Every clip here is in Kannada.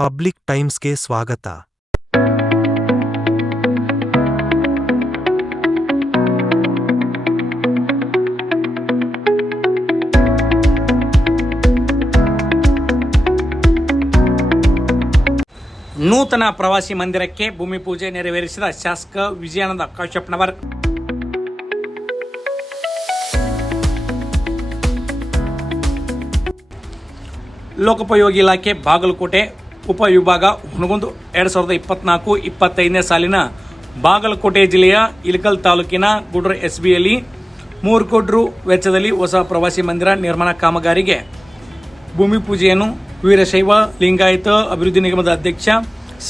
ಪಬ್ಲಿಕ್ ಟೈಮ್ಸ್ಗೆ ಸ್ವಾಗತ. ನೂತನ ಪ್ರವಾಸಿ ಮಂದಿರಕ್ಕೆ ಭೂಮಿ ಪೂಜೆ ನೆರವೇರಿಸಿದ ಶಾಸಕ ವಿಜಯಾನಂದ ಕಾಶ್ಯಪ್ನವರ್. ಲೋಕೋಪಯೋಗಿ ಇಲಾಖೆ ಬಾಗಲಕೋಟೆ ಉಪವಿಭಾಗ ಹುಣಗುಂದು ಎರಡು ಸಾವಿರದ ಇಪ್ಪತ್ನಾಲ್ಕು ಇಪ್ಪತ್ತೈದನೇ ಸಾಲಿನ ಬಾಗಲಕೋಟೆ ಜಿಲ್ಲೆಯ ಇಲಕಲ್ ತಾಲೂಕಿನ ಗುಡ್ರ ಎಸ್ ಬಿಯಲ್ಲಿ ಮೂರು ಕೋಟಿ ರು ವೆಚ್ಚದಲ್ಲಿ ಹೊಸ ಪ್ರವಾಸಿ ಮಂದಿರ ನಿರ್ಮಾಣ ಕಾಮಗಾರಿಗೆ ಭೂಮಿ ಪೂಜೆಯನ್ನು ವೀರಶೈವ ಲಿಂಗಾಯತ ಅಭಿವೃದ್ಧಿ ನಿಗಮದ ಅಧ್ಯಕ್ಷ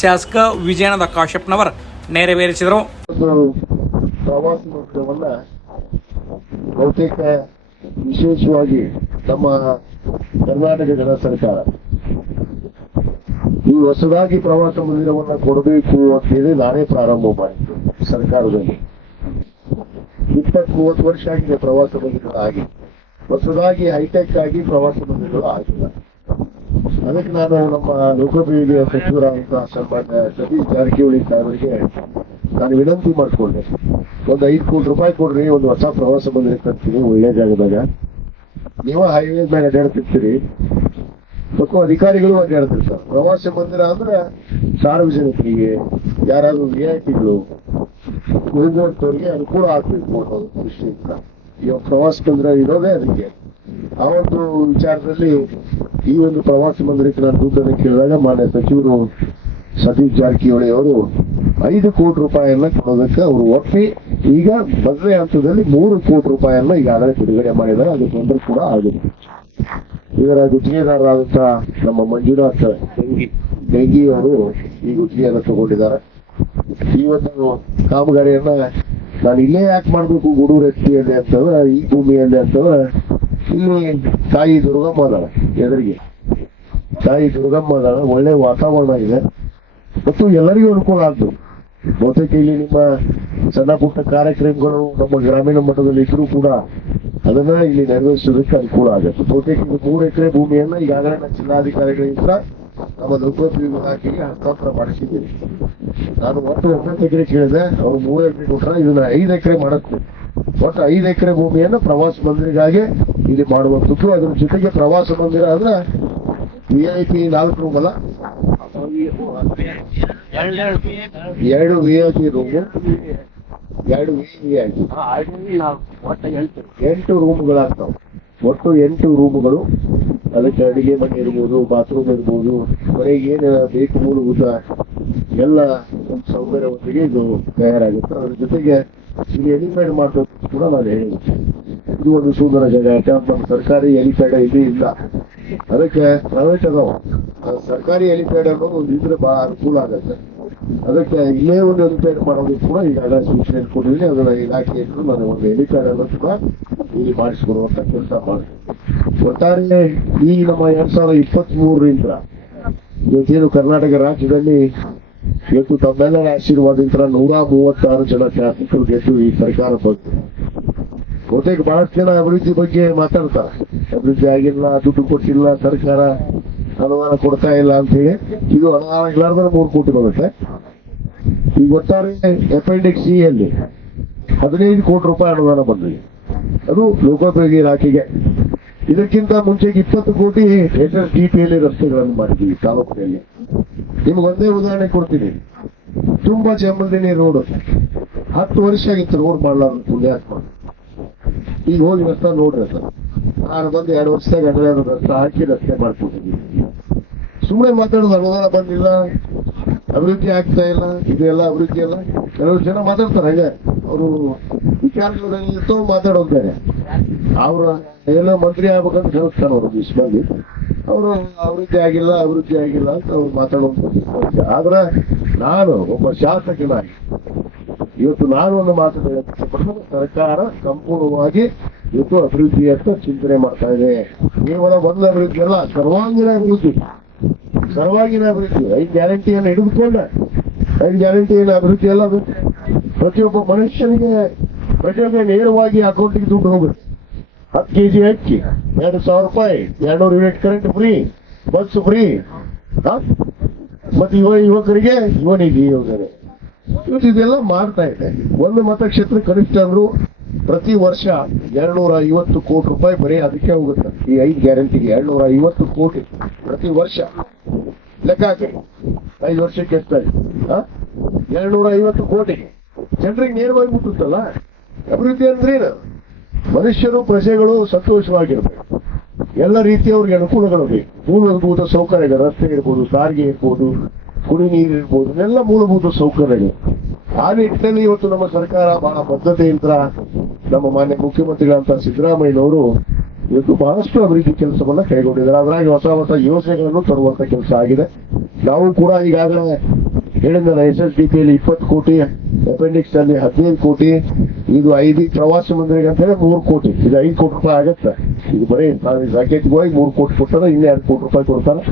ಶಾಸಕ ವಿಜಯಾನಂದ ಕಾಶಪ್ಪನವರ್ ನೆರವೇರಿಸಿದರು. ಪ್ರವಾಸಿ ಮಂದಿರವನ್ನ ಬಹುತೇಕ ವಿಶೇಷವಾಗಿ ನಮ್ಮ ಜನ ಸರ್ಕಾರ ಈ ಹೊಸದಾಗಿ ಪ್ರವಾಸ ಮಂದಿರವನ್ನ ಕೊಡಬೇಕು ಅಂತ ಹೇಳಿ ನಾನೇ ಪ್ರಾರಂಭ ಮಾಡಿದ್ದು ಸರ್ಕಾರದಲ್ಲಿ. ಇಪ್ಪತ್ ಮೂವತ್ತು ವರ್ಷ ಆಗಿದೆ ಪ್ರವಾಸ ಮಂದಿರಗಳು ಆಗಿ. ಹೊಸದಾಗಿ ಹೈಟೆಕ್ ಆಗಿ ಪ್ರವಾಸ ಮಂದಿರಗಳು ಆಗಿಲ್ಲ. ಅದಕ್ಕೆ ನಾನು ನಮ್ಮ ಲೋಕೋಪಯೋಗಿ ಸಚಿವರಾದಂತಹ ಸನ್ಮಾನ್ಯ ಸತೀಶ್ ಜಾರಕಿಹೊಳಿ ಸಾಹೇಬರಿಗೆ ನಾನು ವಿನಂತಿ ಮಾಡಿಕೊಂಡೆ. ಒಂದು ಐದು ಕೋಟಿ ರೂಪಾಯಿ ಕೊಡ್ರಿ, ಒಂದು ಹೊಸ ಪ್ರವಾಸ ಕಟ್ತೀನಿ ಒಳ್ಳೆ ಜಾಗದಾಗ. ನೀವು ಮೇಲೆ ಅಡ್ಡಾಡ್ತಿರ್ತೀರಿ. ಮತ್ತು ಅಧಿಕಾರಿಗಳು ಅಡ್ಡಾಡ್ತಿರ್ತಾರೆ ಪ್ರವಾಸ ಮಂದಿರ ಅಂದ್ರೆ ಸಾರ್ವಜನಿಕರಿಗೆ ಯಾರಾದ್ರೂ ಪಿಗಳು ಉಳಿದವರಿಗೆ ಅನುಕೂಲ ಆಗ್ಬೇಕು ಅನ್ನೋ ದೃಷ್ಟಿಯಿಂದ. ಇವಾಗ ಪ್ರವಾಸ ಮಂದಿರ ಇರೋದೇ ಅದಕ್ಕೆ. ಆ ಒಂದು ವಿಚಾರದಲ್ಲಿ ಈ ಒಂದು ಪ್ರವಾಸಿ ಮಂದಿರಕ್ಕೆ ನಾನು ದುಡ್ಡನ್ನು ಕೇಳಿದಾಗ ಮಾನ್ಯ ಸಚಿವರು ಸತೀಶ್ ಜಾರಕಿಹೊಳಿ ಅವರು ಐದು ಕೋಟಿ ರೂಪಾಯಿಯನ್ನ ಕೊಡೋದಕ್ಕೆ ಅವರು ಒಪ್ಪಿ ಈಗ ಮೊದಲನೇ ಹಂತದಲ್ಲಿ ಮೂರು ಕೋಟಿ ರೂಪಾಯಿಯನ್ನ ಈಗಾಗಲೇ ಬಿಡುಗಡೆ ಮಾಡಿದ್ದಾರೆ. ಅದು ತೊಂದರೆ ಕೂಡ ಆಗಿದೆ. ಇದರ ಗುತ್ತಿಗೆದಾರರಾದಂತಹ ನಮ್ಮ ಮಂಜುನಾಥ್ ಡೆಂಗಿ ಡೆಂಗಿ ಅವರು ಈ ಗುತ್ತಿಗೆಯನ್ನು ತಗೊಂಡಿದ್ದಾರೆ. ಈ ಒಂದು ಕಾಮಗಾರಿಯನ್ನ ನಾನು ಇಲ್ಲೇ ಯಾಕೆ ಮಾಡಬೇಕು ಗೂಡೂರು ರಸ್ತೆಯಲ್ಲಿ ಅಂತಂದ್ರೆ, ಈ ಭೂಮಿಯಲ್ಲಿ ಅಂತಂದ್ರೆ, ಇಲ್ಲಿ ತಾಯಿ ದುರ್ಗಮ್ಮ ಅದಾಳ ಎದುರಿಗೆ. ತಾಯಿ ದುರ್ಗಮ್ಮ ಅದಾಳ ಒಳ್ಳೆ ವಾತಾವರಣ ಇದೆ. ಮತ್ತು ಎಲ್ಲರಿಗೂ ಅನುಕೂಲ ಆಗ್ತದೆ ಬಹುತೇಕ ಇಲ್ಲಿ ನಿಮ್ಮ ಸಣ್ಣ ಪುಟ್ಟ ಕಾರ್ಯಕ್ರಮಗಳು ನಮ್ಮ ಗ್ರಾಮೀಣ ಮಟ್ಟದಲ್ಲಿ ಇದ್ರೂ ಕೂಡ ಅದನ್ನ ಇಲ್ಲಿ ನೆರವೇರಿಸೋದಕ್ಕೆ ಅನುಕೂಲ ಆಗುತ್ತೆ ಬಹುತೇಕ ಮೂರು ಎಕರೆ ಭೂಮಿಯನ್ನ ಈಗಾಗಲೇ ನಾನು ಜಿಲ್ಲಾಧಿಕಾರಿಗಳಿಂದ ನಮ್ಮ ಲೋಕೋಪಯೋಗಿ ಇಲಾಖೆಗೆ ಹಸ್ತಾಂತರ ಮಾಡಿಸಿದ್ದೀನಿ ನಾನು ಒಟ್ಟು ಒಂಬತ್ತು ಎಕರೆ ಕೇಳಿದೆ. ಅವ್ರು ಮೂರು ಎಕರೆ ಕೊಟ್ಟರೆ ಇದನ್ನ ಐದು ಎಕರೆ ಮಾಡುತ್ತೆ ಒಟ್ಟು ಐದು ಎಕರೆ ಭೂಮಿಯನ್ನು ಪ್ರವಾಸ ಮಂದಿರಗಾಗಿ ಇಲ್ಲಿ ಮಾಡುವಂಥದ್ದು. ಅದ್ರ ಜೊತೆಗೆ ಪ್ರವಾಸ ಮಂದಿರ ಅಂದ್ರೆ ವಿ ಐ ಪಿ ನಾಲ್ಕು ರೂಮ್ ಅಲ್ಲ? ಎರಡು ವಿ ಐ ಪಿ ರೂಮು ಎರಡು ವಿ ಐ ಪಿ ಎಂಟು. ರೂಮ್ಗಳಾಗ್ತಾವ. ಒಟ್ಟು ಎಂಟು ರೂಮ್ಗಳು. ಅದಕ್ಕೆ ಅಡಿಗೆ ಮನೆ ಇರ್ಬೋದು ಬಾತ್ರೂಮ್ ಇರ್ಬೋದು ಮನೆಗೆ ಏನು ಬೇಕು ಮೂಲಭೂತ ಎಲ್ಲ ಒಂದು ಸೌಕರ್ಯವೊಂದಿಗೆ ಇದು ತಯಾರಾಗುತ್ತೆ. ಅದ್ರ ಜೊತೆಗೆ ಇಲ್ಲಿ ಎಲಿಫೈಡ್ ಮಾಡೋದು ಕೂಡ ನಾನು ಹೇಳಿದೆ ಇದು ಒಂದು ಸುಂದರ ಜಾಗ. ಯಾಕಂದ್ರೆ ನಮ್ಮ ಸರ್ಕಾರಿ ಎಲಿಫೈಡ್ ಇಲ್ಲಿ ಇಲ್ಲ. ಅದಕ್ಕೆ ಪ್ರೈವೇಟ್ ಅದಾವ ಸರ್ಕಾರಿ ಎಲಿಫೈಡ್ ಅನ್ನೋದು ಒಂದು ಇದ್ರೆ ಬಹಳ ಅನುಕೂಲ ಆಗುತ್ತೆ. ಅದಕ್ಕೆ ಇಲ್ಲೇ ಒಂದು ಎಲಿಫೈಡ್ ಮಾಡೋದಕ್ಕೆ ಕೂಡ ಈಗಾಗಲೇ ಸೂಚನೆ ಕೊಟ್ಟಿದ್ದೀನಿ ಅದನ್ನ ಇಲಾಖೆಯನ್ನು ನಾನು ಒಂದು ಎಲಿಫೈಡ್ ಅನ್ನು ಕೂಡ ಇಲ್ಲಿ ಮಾಡಿಸಿಕೊಡುವಂತ ಕೆಲಸ ಮಾಡ್ತೀನಿ. ಒಟ್ಟಾರೆ ಈ ನಮ್ಮ ಎರಡ್ ಸಾವಿರದ ಇಪ್ಪತ್ತ್ ಮೂರರಿಂದ ಇವತ್ತೇನು ಕರ್ನಾಟಕ ರಾಜ್ಯದಲ್ಲಿ ಇವತ್ತು ತಮ್ಮೆಲ್ಲರ ಆಶೀರ್ವಾದದಿಂದ ನೂರ ಮೂವತ್ತಾರು ಜನ ಶಾಸಕರು ಗೆದ್ದು ಈ ಸರ್ಕಾರ ಬಂತು. ಬಹುತೇಕ ಬಹಳಷ್ಟು ಜನ ಅಭಿವೃದ್ಧಿ ಬಗ್ಗೆ ಮಾತಾಡ್ತಾರೆ. ಅಭಿವೃದ್ಧಿ ಆಗಿಲ್ಲ, ದುಡ್ಡು ಕೊಟ್ಟಿಲ್ಲ, ಸರ್ಕಾರ ಅನುದಾನ ಕೊಡ್ತಾ ಇಲ್ಲ ಅಂತ ಹೇಳಿ. ಇದು ಅನುದಾನ ಇಲ್ಲಾರ್ದ್ರೆ ಮೂರು ಕೋಟಿ ಬರುತ್ತೆ. ಈಗ ಒಟ್ಟಾರೆ ಅಪೆಂಡಿಕ್ಸ್ ಸಿ ಅಲ್ಲಿ ಹದಿನೈದು ಕೋಟಿ ರೂಪಾಯಿ ಅನುದಾನ ಬಂದಿದೆ ಅದು ಲೋಕೋಪಯೋಗಿ ಇಲಾಖೆಗೆ. ಇದಕ್ಕಿಂತ ಮುಂಚೆಗೆ ಇಪ್ಪತ್ತು ಕೋಟಿ ಎಸ್ ಎಸ್ ಡಿ ಪಿಯಲ್ಲಿ ರಸ್ತೆಗಳನ್ನು ಮಾಡಿದ್ದೀವಿ ತಾಲೂಕಿನಲ್ಲಿ. ನಿಮ್ಗೆ ಒಂದೇ ಉದಾಹರಣೆ ಕೊಡ್ತೀನಿ. ತುಂಬಾ ಚೆಮ್ಮಲ್ದಿನಿ ರೋಡ್. ಹತ್ತು ವರ್ಷ ಆಗಿತ್ತು ರೋಡ್ ಮಾಡಲಾರ್ದು ಪುಣ್ಯಾತ್ಮ ಈಗ ಹೋಗಿ ರಸ್ತೆ ನೋಡ್ರಿ ಸರ್ ನಾನು ಬಂದು ಎರಡು ವರ್ಷದಾಗ ಅಡ್ರೆ ರಸ್ತೆ ಹಾಕಿ ರಸ್ತೆ ಮಾಡ್ಕೊಟ್ಟಿದ್ದೀವಿ ಸುಮ್ಮನೆ ಮಾತಾಡೋದು ಅನುದಾನ ಬಂದಿಲ್ಲ. ಅಭಿವೃದ್ಧಿ ಆಗ್ತಾ ಇಲ್ಲ, ಇದೆಲ್ಲ ಅಭಿವೃದ್ಧಿ ಅಲ್ಲ ಕೆಲವರು ಜನ ಮಾತಾಡ್ತಾರೆ, ಹಾಗೆ. ಅವರು ವಿಚಾರಗಳಲ್ಲಿ ಮಾತಾಡೋದು ಬೇರೆ ಅವ್ರ ಏನೋ ಮಂತ್ರಿ ಆಗ್ಬೇಕಂತ ಹೇಳ್ತಾರೆ ಅವರು ದೇಶದಲ್ಲಿ ಅವರು ಅಭಿವೃದ್ಧಿ ಆಗಿಲ್ಲ ಅಭಿವೃದ್ಧಿ ಆಗಿಲ್ಲ ಅಂತ ಅವ್ರು ಮಾತಾಡೋದು ಆದ್ರೆ ನಾನು ಒಬ್ಬ ಶಾಸಕನಾಗಿ, ಇವತ್ತು ನಾನು ಒಂದು ಮಾತು ಸರ್ಕಾರ ಸಂಪೂರ್ಣವಾಗಿ ಇವತ್ತು ಅಭಿವೃದ್ಧಿಯತ್ತ ಚಿಂತನೆ ಮಾಡ್ತಾ ಇದೆ. ಕೇವಲ ಒಂದು ಅಭಿವೃದ್ಧಿ ಅಲ್ಲ, ಸರ್ವಾಂಗೀಣ ಅಭಿವೃದ್ಧಿ. ಸರ್ವಾಂಗೀಣ ಅಭಿವೃದ್ಧಿ. ಐದು ಗ್ಯಾರಂಟಿಯನ್ನು ಹಿಡಿದುಕೊಂಡ, ಐದು ಗ್ಯಾರಂಟಿಯನ್ನು ಅಭಿವೃದ್ಧಿ ಅದು ಪ್ರತಿಯೊಬ್ಬ ಮನುಷ್ಯನಿಗೆ ಪ್ರತಿಯೊಬ್ಬ ನೇರವಾಗಿ ಅಕೌಂಟಿಗೆ ದುಡ್ಡು ಹೋಗುತ್ತೆ. ಹತ್ತು ಕೆ ಜಿ ಅಕ್ಕಿ, ಎರಡು ಸಾವಿರ ರೂಪಾಯಿ, ಎರಡ್ನೂರು unit current free, bus free. ಮತ್ತೆ ಯುವ ಯುವಕರಿಗೆ ಯುವ ನಿಧಿ ಯೋಜನೆ ಇದೆಲ್ಲ ಮಾಡ್ತಾ ಇದೆ. ಒಂದು ಮತಕ್ಷೇತ್ರ ಕನಿಷ್ಠ ಅಂದ್ರು ಪ್ರತಿ ವರ್ಷ ಎರಡ್ನೂರ ಐವತ್ತು ಕೋಟಿ ರೂಪಾಯಿ ಬರೀ ಅದಕ್ಕೆ ಹೋಗುತ್ತೆ. ಈ ಐದು ಗ್ಯಾರಂಟಿಗೆ ಎರಡ್ನೂರ ಐವತ್ತು ಕೋಟಿ ಪ್ರತಿ ವರ್ಷ. ಲೆಕ್ಕ ಹಾಕಿ ಐದು ವರ್ಷಕ್ಕೆ ಎಷ್ಟಾಯ್ತು ಎರಡ್ನೂರ ಐವತ್ತು ಕೋಟಿ ಜನರಿಗೆ ನೇರವಾಗಿ ಮುಟ್ಟುತ್ತಲ್ಲ? ಅಭಿವೃದ್ಧಿ ಅಂದ್ರೇನು ಮನುಷ್ಯರು, ಪ್ರಜೆಗಳು ಸಂತೋಷವಾಗಿರ್ಬೇಕು. ಎಲ್ಲ ರೀತಿಯವ್ರಿಗೆ ಅನುಕೂಲಗಳು ಬೇಕು. ಮೂಲಭೂತ ಸೌಕರ್ಯಗಳು, ರಸ್ತೆ ಇರ್ಬೋದು, ಸಾರಿಗೆ ಇರ್ಬೋದು, ಕುಡಿ ನೀರು ಇರ್ಬೋದು, ಎಲ್ಲ ಮೂಲಭೂತ ಸೌಕರ್ಯಗಳು. ಆ ನಿಟ್ಟಿನಲ್ಲಿ ಇವತ್ತು ನಮ್ಮ ಸರ್ಕಾರ ಬಹಳ ಬದ್ಧತೆಯಿಂದ ನಮ್ಮ ಮಾನ್ಯ ಮುಖ್ಯಮಂತ್ರಿಗಳಂತ ಸಿದ್ದರಾಮಯ್ಯನವರು ಇವತ್ತು ಬಹಳಷ್ಟು ಅಭಿವೃದ್ಧಿ ಕೆಲಸವನ್ನ ಕೈಗೊಂಡಿದ್ದಾರೆ. ಅದರಾಗಿ ಹೊಸ ಹೊಸ ಯೋಜನೆಗಳನ್ನು ತರುವಂತ ಕೆಲಸ ಆಗಿದೆ. ನಾವು ಕೂಡ ಈಗಾಗಲೇ ಹೇಳಿದ್ನಲ್ಲ ಎಸ್ ಎಸ್ ಡಿ ಪಿಯಲ್ಲಿ ಇಪ್ಪತ್ತು ಕೋಟಿ ಅಪೆಂಡಿಕ್ಸ್ ಅಲ್ಲಿ ಹದಿನೈದು ಕೋಟಿ, ಇದು ಐದು ಪ್ರವಾಸಿ ಮಂದಿರಿಗೆ ಅಂತ ಹೇಳಿ ಮೂರು ಕೋಟಿ. ಇದು ಐದು ಕೋಟಿ ರೂಪಾಯಿ ಆಗತ್ತೆ. ಇದು ಬರೀ ಪ್ಯಾಕೇಜ್ಗೆ ಹೋಗಿ ಮೂರು ಕೋಟಿ ಕೊಡ್ತಾರೆ ಇನ್ನೇ ಎರಡು ಕೋಟಿ ರೂಪಾಯಿ ಕೊಡ್ತಾರೆ.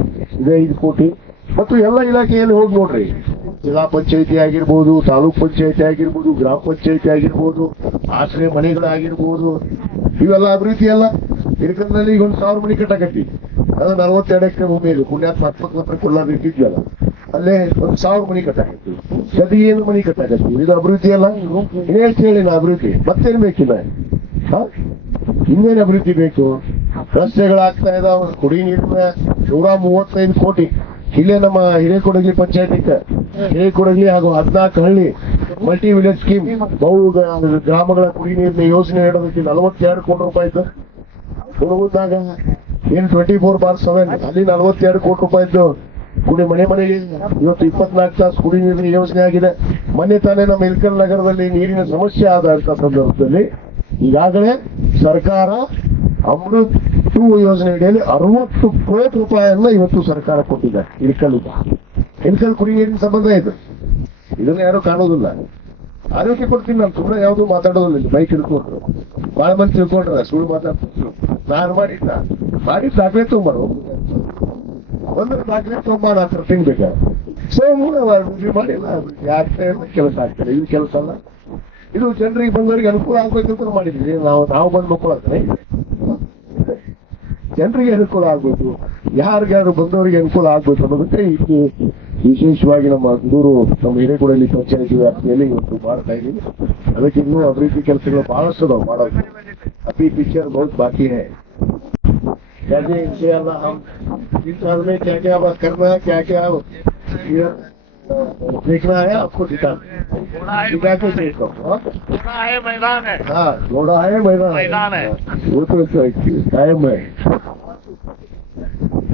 ಇದು ಐದು ಕೋಟಿ. ಮತ್ತು ಎಲ್ಲ ಇಲಾಖೆಯಲ್ಲಿ ಹೋಗಿ ನೋಡ್ರಿ. ಜಿಲ್ಲಾ ಪಂಚಾಯತಿ ಆಗಿರ್ಬೋದು, ತಾಲೂಕ್ ಪಂಚಾಯತಿ ಆಗಿರ್ಬೋದು, ಗ್ರಾಮ ಪಂಚಾಯತಿ ಆಗಿರ್ಬೋದು, ಆಶ್ರಯ ಮನೆಗಳಾಗಿರ್ಬೋದು, ಇವೆಲ್ಲ ಅಭಿವೃದ್ಧಿ ಅಲ್ಲ. ಹಿರಿಕಲ್ನಲ್ಲಿ ಈಗ ಒಂದು ಸಾವಿರ ಮನೆ ಕಟ್ಟಾಕತ್ತಿ. ಅದು ನಲವತ್ತೆರಡು ಎಕರೆ ಭೂಮಿ ಇದೆ. ಪುಣ್ಯಾತ್ಮ ಹತ್ತೊಂಬತ್ತು ಹತ್ರ ಕೊಲ್ಲಾರ್ ಇಟ್ಟಿದ್ವಲ್ಲ ಅಲ್ಲೇ ಒಂದು ಸಾವಿರ ಮನೆ ಕಟ್ಟಾಕತ್ತಿ. ಗದಿ ಏನು ಮನೆ ಕಟ್ಟಾಕತ್ತಿ. ಇದು ಅಭಿವೃದ್ಧಿ ಅಲ್ಲ? ಹೇಳ್ತಿ ಹೇಳಿ ನಾ ಅಭಿವೃದ್ಧಿ? ಮತ್ತೇನ್ ಬೇಕಿಲ್ಲ? ಇನ್ನೇನು ಅಭಿವೃದ್ಧಿ ಬೇಕು? ರಸ್ತೆಗಳಾಗ್ತಾ ಇದಾವ, ಕುಡಿ ನೀರಿನ ನೂರ ಮೂವತ್ತೈದು ಕೋಟಿ. ಇಲ್ಲೇ ನಮ್ಮ ಹಿರೇಕೊಡಗಿ ಪಂಚಾಯತಿ ಹಿರೇಕೊಡಗಿ ಹಾಗೂ ಹದಿನಾಲ್ಕು ಹಳ್ಳಿ ಮಲ್ಟಿ ವಿಲೇಜ್ ಸ್ಕೀಮ್. ಬಹು ಗ್ರಾಮಗಳ ಕುಡಿ ನೀರಿನ ಯೋಜನೆ ಹೇಳೋದಕ್ಕೆ ನಲವತ್ತೆರಡು ಕೋಟಿ ರೂಪಾಯಿ ಹುಡುಗದಾಗ ಏನ್ ಟ್ವೆಂಟಿ ಫೋರ್ ಬಾರ್ ಸೆವೆನ್ ಅಲ್ಲಿ ನಲವತ್ತೆರಡು ಕೋಟಿ ರೂಪಾಯಿ ಇದ್ದು ಕುಡಿ ಮನೆ ಮನೆಗೆ ಇವತ್ತು ಇಪ್ಪತ್ನಾಲ್ಕು ತಾಸು ಕುಡಿ ನೀರಿನ ಯೋಜನೆ ಆಗಿದೆ. ಮೊನ್ನೆ ತಾನೇ ನಮ್ಮ ಇಲ್ಕಲ್ ನಗರದಲ್ಲಿ ನೀರಿನ ಸಮಸ್ಯೆ ಆದಂತ ಸಂದರ್ಭದಲ್ಲಿ ಈಗಾಗಲೇ ಸರ್ಕಾರ ಅಮೃತ್ ಟೂ ಯೋಜನೆ ಅಡಿಯಲ್ಲಿ ಅರವತ್ತು ಕೋಟಿ ರೂಪಾಯಿಯನ್ನ ಇವತ್ತು ಸರ್ಕಾರ ಕೊಟ್ಟಿದೆ ಇಲ್ಕಲ್ ಇಲ್ಕಲ್ ಕುಡಿ ನೀರಿನ ಸಂಬಂಧ ಇದು. ಇದನ್ನ ಯಾರು ಕಾಣೋದಿಲ್ಲ. ಆರೋಗ್ಯ ಕೊಡ್ತೀನಿ ನಾನು ಸುಮ್ಮನೆ ಯಾವುದು ಮಾತಾಡೋದಿಲ್ಲ, ಬೈಕ್ ಹಿಡ್ಕೊಂಡ್ರು ಬಹಳ ಮಂದಿ ತಿಳ್ಕೊಂಡ್ರ, ಸುಳ್ಳು ಮಾತಾಡ್ತಿದ್ರು ನಾನು ಮಾಡಿದ್ದ. ಮಾಡಿ ದಾಖಲೆ ತೊಗೊಂಬರು ಒಂದು ದಾಖಲೆ ತೊಗೊಂಬ ನಾನು ತಿನ್ಬೇಕು. ಸೊ ಮಾಡಿಲ್ಲ. ಅಭಿವೃದ್ಧಿ ಕೆಲಸ ಆಗ್ತಾರೆ ಇದು ಕೆಲಸ ಅಲ್ಲ. ಇದು ಜನರಿಗೆ ಬಂದವರಿಗೆ ಅನುಕೂಲ ಆಗ್ಬೇಕಂತ ಮಾಡಿದ್ವಿ. ನಾವು ನಾವು ಬಂದು ಮಕ್ಕಳಾದ್ರೆ ಜನರಿಗೆ ಅನುಕೂಲ ಆಗ್ಬೇಕು. ಯಾರಿಗಾದ್ರು ಬಂದವರಿಗೆ ಅನುಕೂಲ ಆಗ್ಬೇಕು ಅನ್ನೋದಕ್ಕೆ ಇಲ್ಲಿ ವಿಶೇಷವಾಗಿ ನಮ್ಮ ದೂರು ನಮ್ಮ ಹಿರೇಕೊಡಲಿ ಪಂಚಾಯತಿ ವ್ಯಾಪ್ತಿಯಲ್ಲಿ ಇವತ್ತು ಮಾಡ್ತಾ ಇದ್ದೀವಿ ಅದಕ್ಕೆ ಇನ್ನೂ ಅಭಿವೃದ್ಧಿ ಕೆಲಸಗಳು ಬಹಳಷ್ಟು ಅದಾವ ಮಾಡೋದು ಅತಿ ಪಿಕ್ಚರ್ ಬಹುತ್ ಬಾಕಿ है कैसे इंशाल्लाह हम इस साल में क्या क्या करना है क्या क्या ये, अ, देखना है आपको दिखा दिखा के देखो हाँ? घोड़ा है मैदान है हाँ घोड़ा है मैदान मैदान है। वो तो टाइम है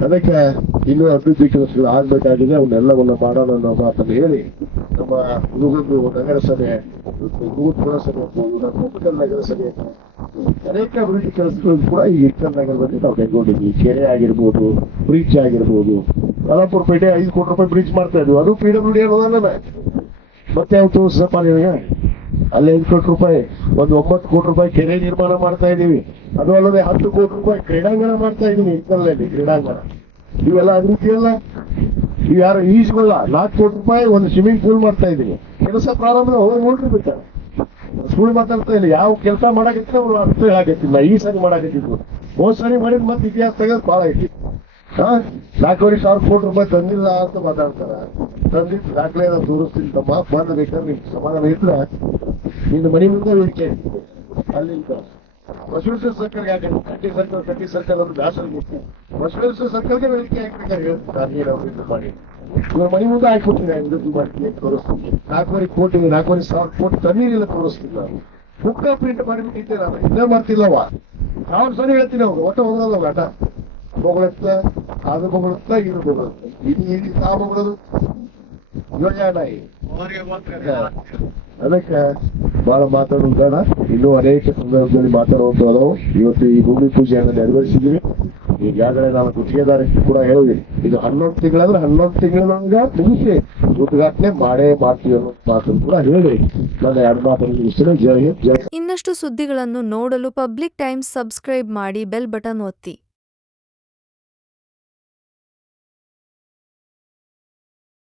ಅದಕ್ಕೆ ಇನ್ನೂ ಅಭಿವೃದ್ಧಿ ಕೆಲಸಗಳು ಆಗ್ಬೇಕಾಗಿದೆ ಅವನ್ನೆಲ್ಲವನ್ನ ಮಾಡೋಣ ಅನ್ನೋ ಮಾತನ್ನು ಹೇಳಿ ನಮ್ಮ ಹುಡುಗರು ನಗರ ಸಭೆ ಪುರಸಭೆ ನಮ್ಮ ಸಭೆ ನಗರಸಭೆ, ಅನೇಕ ಅಭಿವೃದ್ಧಿ ಕೆಲಸಗಳು ಕೂಡ ಈ ಇರ್ಕಲ್ ನಗರದಲ್ಲಿ ನಾವು ಕೈಗೊಂಡಿದ್ವಿ. ಕೆರೆ ಆಗಿರ್ಬೋದು ಬ್ರಿಡ್ಜ್ ಆಗಿರ್ಬೋದು. ಕಲಾಪುರ ಪೇಟೆ ಐದು ಕೋಟಿ ರೂಪಾಯಿ ಬ್ರಿಡ್ಜ್ ಮಾಡ್ತಾ ಇದ್ವಿ. ಅದು ಪಿ ಡಬ್ಲ್ಯೂ ಡಿ ಅನ್ನೋದಲ್ಲ ಮತ್ತೆ ಯಾವ ತೋರಿಸಪ್ಪ ನಿಮಗೆ ಅಲ್ಲಿ ಐದು ಕೋಟಿ ರೂಪಾಯಿ, ಒಂದು ಒಂಬತ್ತು ಕೋಟಿ ರೂಪಾಯಿ ಕೆರೆ ನಿರ್ಮಾಣ ಮಾಡ್ತಾ ಇದ್ದೀವಿ. ಅದು ಅಲ್ಲದೆ ಹತ್ತು ಕೋಟಿ ರೂಪಾಯಿ ಕ್ರೀಡಾಂಗಣ ಮಾಡ್ತಾ ಇದೀವಿ ಇತ್ತಲ್ಲಿ ಕ್ರೀಡಾಂಗಣ. ಇವೆಲ್ಲ ಅಭಿವೃದ್ಧಿ ಅಲ್ಲ ಯಾರು ಈಜುಗಳ ನಾಲ್ಕು ಕೋಟಿ ರೂಪಾಯಿ ಒಂದು ಸ್ವಿಮ್ಮಿಂಗ್ ಪೂಲ್ ಮಾಡ್ತಾ ಇದೀವಿ ಕೆಲಸ ಪ್ರಾರಂಭ ಹೋಗಿ ನೋಡ್ರಿ ಬಿಟ್ಟ ಸುಳ್ಳು ಮಾತಾಡ್ತಾ ಇಲ್ಲ. ಯಾವ ಕೆಲಸ ಮಾಡಕತ್ತಿಲ್ಲ ಅವ್ರು ಅರ್ಥ ಹೇಳಕತ್ತಿಲ್ಲ ಈ ಸರಿ ಮಾಡಾಕತ್ತಿದ್ರು ಹೋದ್ ಸರಿ ಮಾಡಿದ್ ಮತ್ತೆ ಇತಿಹಾಸ ತೆಗೆದು ಭಾಳ ಐತಿ ಹಾ? ನಾಲ್ಕೂವರೆ ಸಾವಿರ ಕೋಟಿ ರೂಪಾಯಿ ತಂದಿಲ್ಲ ಅಂತ ಮಾತಾಡ್ತಾರ. ತಂದಿದ್ದ ದಾಖಲೆ ತೋರಿಸ್ತೀನಿ ತಮ್ಮ. ಬಂದ ಬೇಕಾದ್ರೆ ನಿಮ್ಗೆ ಸಮಾಧಾನ ಇದ್ರೆ ನಿನ್ನ ಮನೆ ಮುಂದೆ ವೇದಿಕೆ ಅಲ್ಲಿಂದ ಬಸವೇಶ್ವರ ಸರ್ಕಲ್ಗೆ ಹಾಕಿ ಕಟ್ಟಿ ಸರ್ಕಲ್ ಕಟ್ಟಿ ಸರ್ಕಲ್ ಅಂತ ದಾಸರ ಬಸವೇಶ್ವರ ಸರ್ಕಲ್ಗೆ ವೇದಿಕೆ ಮಾಡಿ. ಇವ್ರ ಮನೆ ಮುಂದೆ ಹಾಕ್ಬಿಟ್ಟಿನಿ ಅಭಿವೃದ್ಧಿ ಮಾಡ್ತೀನಿ ತೋರಿಸ್ತೀನಿ. ನಾಲ್ಕೂವರೆ ಕೋಟಿ ನಾಲ್ಕೂವರೆ ಸಾವಿರ ಕೋಟಿ ತಣ್ಣೀರಿಲ್ಲ ತೋರಿಸ್ತೀನಿ ನಾನು. ಬುಕ್ಕ ಪ್ರಿಂಟ್ ಮಾಡಿಬಿಟ್ಟಿದ್ದೆ ನಾನು. ಇದೇ ಮಾಡ್ತಿಲ್ಲವ ನಾವು ಸರಿ ಹೇಳ್ತೀನಿ ಅವ್ರು ಒಟ್ಟ ಹೋಗೋದು ಆಟ ಬೊಗಳುತ್ತ ಅದು ಬೊಗಳುತ್ತ ಇದು ಬೊಗಳುತ್ತ ಇದು ಇಲ್ಲಿ ಸಾ ಬೊಗಳದು ಯೋಜನೆ ಅದಕ್ಕೆ ಬಹಳ ಮಾತಾಡೋದು ಬೇಡ. ಇನ್ನೂ ಅನೇಕ ಸಂದರ್ಭದಲ್ಲಿ ಮಾತಾಡುವಂತ ಅದಾವು ಇವತ್ತು ಈ ಭೂಮಿ ಪೂಜೆಯನ್ನು ನೆರವೇರಿಸಿದ್ದೀವಿ. ಈಗಾಗಲೇ ನಾನು ಗುತ್ತಿಗೆದಾರಕ್ಕೆ ಕೂಡ ಹೇಳಿದ್ದೀನಿ ಇದು ಹನ್ನೊಂದು ತಿಂಗಳಂದ್ರೆ ಹನ್ನೊಂದು ತಿಂಗಳೊಳಗ ಮುಗಿಸಿ ಉದ್ಘಾಟನೆ ಮಾಡೇ ಮಾಡ್ತೀವಿ ಅನ್ನೋ ಮಾತನ್ನು ಕೂಡ ಹೇಳಿ ನನ್ನ ಎರಡು ಮಾತನ್ನು ಮುಗಿಸ್ತೇನೆ. ಜಯ ಹಿಂದ್, ಜೈ ಇನ್ನಷ್ಟು ಸುದ್ದಿಗಳನ್ನು ನೋಡಲು ಪಬ್ಲಿಕ್ ಟೈಮ್ಸ್ ಸಬ್ಸ್ಕ್ರೈಬ್ ಮಾಡಿ ಬೆಲ್ ಬಟನ್ ಒತ್ತಿ.